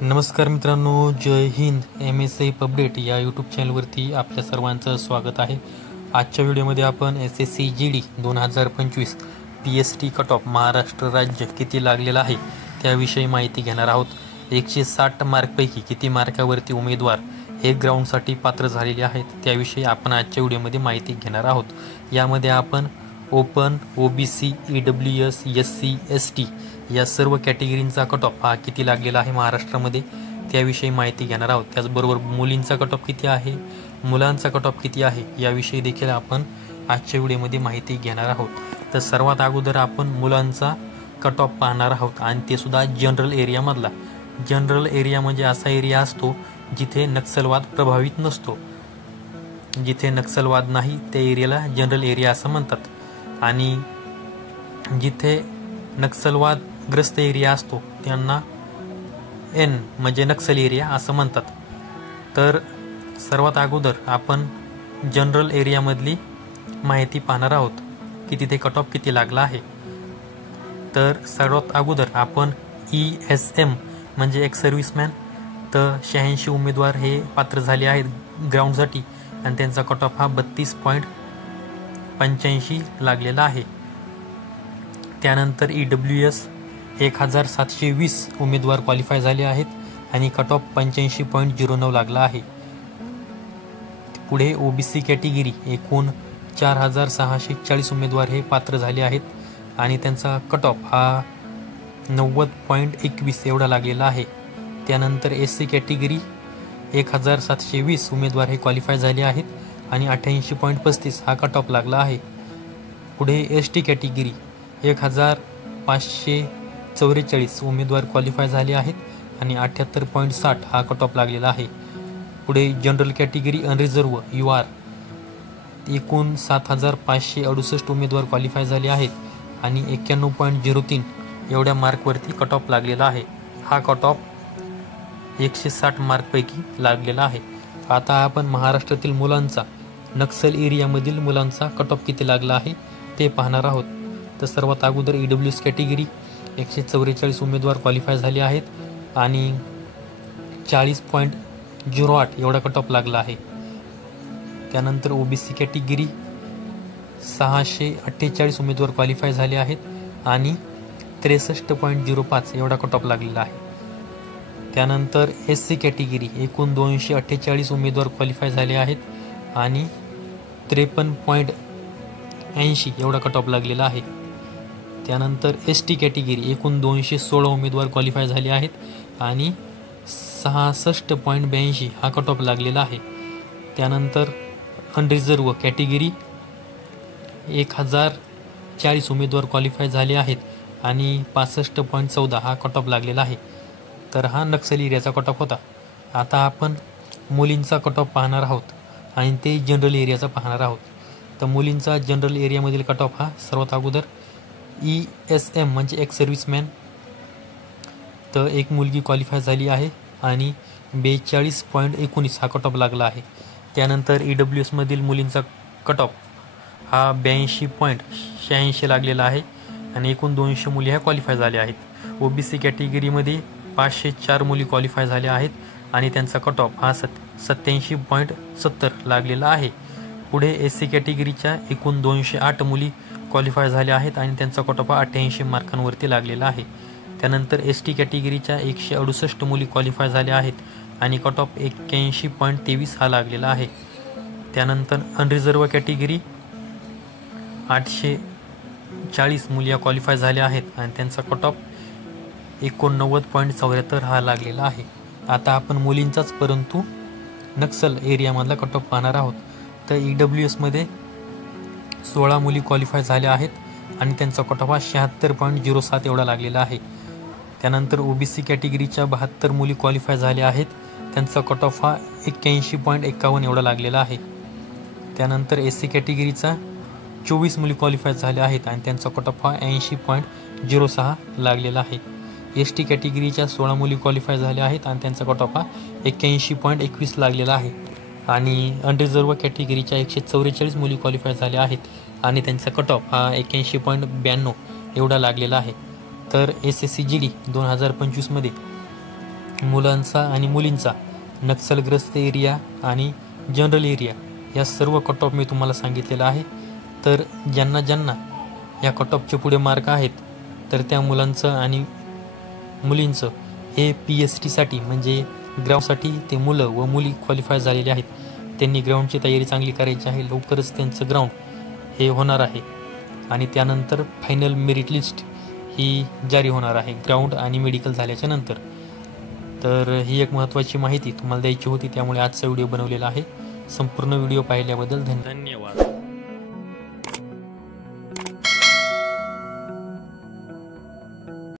नमस्कार मित्रांनो, जय Hind. MSI update या यूट्यूब चॅनलवरती आपल्या सर्वांचं स्वागत आहे. आजच्या व्हिडिओमध्ये आपण SSC GD 2025 PST cut off Maharashtra राज्य किती लागलेला आहे त्याविषयी माहिती घेणार आहोत. 160 मार्कपैकी किती मार्कावरती उमेदवार हे ग्राउंडसाठी पात्र झालेले आहेत त्याविषयी आपण आजच्या व्हिडिओमध्ये माहिती घेणार आहोत. यामध्ये आपण open, OBC, EWS, SC, ST या सर्व कॅटेगरींचा कट ऑफ हा किती लागलेला आहे महाराष्ट्रामध्ये त्याविषयी माहिती घेणार आहोत. त्याचबरोबर मुलींचा कट ऑफ किती आहे, मुलांचा कट ऑफ किती आहे याविषयी देखील आपण आजच्या व्हिडिओमध्ये माहिती घेणार आहोत. तर सर्वात अगोदर आपण मुलांचा कट ऑफ पाहणार आहोत आणि ते सुद्धा जनरल एरियामधला. जनरल एरिया म्हणजे असा एरिया असतो जिथे नक्षलवाद प्रभावित नसतो. जिथे नक्षलवाद नाही त्या एरियाला जनरल एरिया असं म्हणतात. आणि जिथे नक्षलवादग्रस्त एरिया असतो त्यांना N म्हणजे नक्षल एरिया असं म्हणतात. तर सर्वात अगोदर आपण जनरल एरियामधली माहिती पाहणार आहोत की तिथे कट ऑफ किती लागला आहे. तर सर्वात अगोदर आपण ESM म्हणजे एक सर्व्हिसमॅन, तर 86 उमेदवार हे पात्र झाले आहेत ग्राउंडसाठी आणि त्यांचा कट ऑफ हा 32.85 लागलेला आहे. त्यानंतर EWS 1720 उमेदवार क्वालिफाय झाले आहेत आणि कट ऑफ 85.09 लागला आहे. पुढे OBC कॅटेगरी एकूण 4640 उमेदवार हे पात्र झाले आहेत आणि त्यांचा कट ऑफ हा 90.21 एवढा लागलेला आहे. त्यानंतर SC कॅटेगरी 1720 उमेदवार हे क्वालिफाय झाले आहेत आणि 88.35 हा कट ऑफ लागला आहे. पुढे ST कॅटेगरी 1544 उमेदवार क्वालिफाय झाले आहेत आणि 78.60 हा कट ऑफ लागलेला आहे. पुढे जनरल कॅटेगरी अनरिझर्व UR एकूण 7568 उमेदवार क्वालिफाय झाले आहेत आणि 91.03 एवढ्या मार्कवरती कट ऑफ लागलेला आहे. हा कट ऑफ 160 मार्कपैकी लागलेला आहे. आता आपण महाराष्ट्रातील मुलांचा, नक्षल एरियामधील मुलांचा कट ऑफ किती लागला आहे ते पाहणार आहोत. तर सर्वात अगोदर EWS कॅटेगरी 144 उमेदवार क्वालिफाय झाले आहेत आणि 40.08 एवढा कट ऑफ लागला आहे. त्यानंतर OBC कॅटेगरी 648 उमेदवार क्वालिफाय झाले आहेत आणि 63.05 एवढा कट ऑफ लागलेला आहे. त्यानंतर SC कॅटेगरी एकूण 248 उमेदवार क्वालिफाय झाले आहेत आणि 53.80 एवढा कट ऑफ लागलेला आहे. त्यानंतर ST कॅटेगरी एकूण 216 उमेदवार क्वालिफाय झाले आहेत आणि 66.82 हा कट ऑफ लागलेला आहे. त्यानंतर अनरिझर्व कॅटेगरी 1040 उमेदवार क्वालिफाय झाले आहेत आणि 65.14 हा कट ऑफ लागलेला आहे. तर हा नक्षल एरियाचा कट ऑफ होता. आता आपण मुलींचा कट ऑफ पाहणार आहोत आणि ते जनरल एरियाचा पाहणार आहोत. तर मुलींचा जनरल एरियामधील कट ऑफ हा सर्वात अगोदर ESM म्हणजे एक सर्व्हिसमॅन, तर एक मुलगी क्वालिफाय झाली आहे आणि 42.19 हा कट ऑफ लागला आहे. त्यानंतर EWS मधील मुलींचा कट ऑफ हा 82.86 लागलेला आहे आणि एकूण 200 मुली ह्या क्वालिफाय झाल्या आहेत. OBC कॅटेगरीमध्ये 504 मुली क्वालिफाय झाल्या आहेत आणि त्यांचा कट ऑफ हा 87.70 लागलेला आहे. पुढे SC कॅटेगरीच्या एकूण 208 मुली क्वालिफाय झाल्या आहेत आणि त्यांचा कट ऑफ 88 मार्कांवरती लागलेला आहे. त्यानंतर ST कॅटेगरीच्या 168 मुली क्वालिफाय झाल्या आहेत आणि कट ऑफ 81.23 हा लागलेला आहे. त्यानंतर अनरिझर्व कॅटेगरी 840 मुली क्वालिफाय झाल्या आहेत आणि त्यांचा कट ऑफ 89.74 हा लागलेला आहे. आता आपण मुलींचाच परंतु नक्षल एरियामधला कट ऑफ पाहणार आहोत. तर EWS मध्ये 16 मुली क्वालिफाय झाल्या आहेत आणि त्यांचा कट ऑफ 76.07 एवढा लागलेला आहे. त्यानंतर OBC कॅटेगरीच्या 72 मुली क्वालिफाय झाल्या आहेत, त्यांचा कट ऑफ हा 81.51 एवढा लागलेला आहे. त्यानंतर SC कॅटेगरीचा 24 मुली क्वालिफाय झाल्या आहेत आणि त्यांचा कट ऑफ हा 80.06 लागलेला आहे. ST कॅटेगरीच्या 16 मुली क्वालिफाय झाल्या आहेत आणि त्यांचा कट ऑफ हा 81.21 लागलेला आहे. आणि अनरिझर्व कॅटेगरीच्या 144 मुली क्वालिफाय झाल्या आहेत आणि त्यांचा कट ऑफ हा 81.92 एवढा लागलेला आहे. तर SSC GD 2025 मध्ये मुलांचा आणि मुलींचा नक्षलग्रस्त एरिया आणि जनरल एरिया या सर्व कट ऑफ मी तुम्हाला सांगितलेलं आहे. तर ज्यांना ज्यांना या कट ऑफचे पुढे मार्क आहेत तर त्या मुलांचं आणि मुलींचं हे PSTसाठी म्हणजे ग्राउंडसाठी ते मुलं व मुली क्वालिफाय झालेले आहेत. त्यांनी ग्राउंडची तयारी चांगली करायची आहे. लवकरच त्यांचं ग्राउंड हे होणार आहे आणि त्यानंतर फायनल मेरिट लिस्ट ही जारी होणार आहे ग्राउंड आणि मेडिकल झाल्याच्या नंतर. तर ही एक महत्त्वाची माहिती तुम्हाला द्यायची होती, त्यामुळे आजचा व्हिडिओ बनवलेला आहे. संपूर्ण व्हिडिओ पाहिल्याबद्दल धन्यवाद.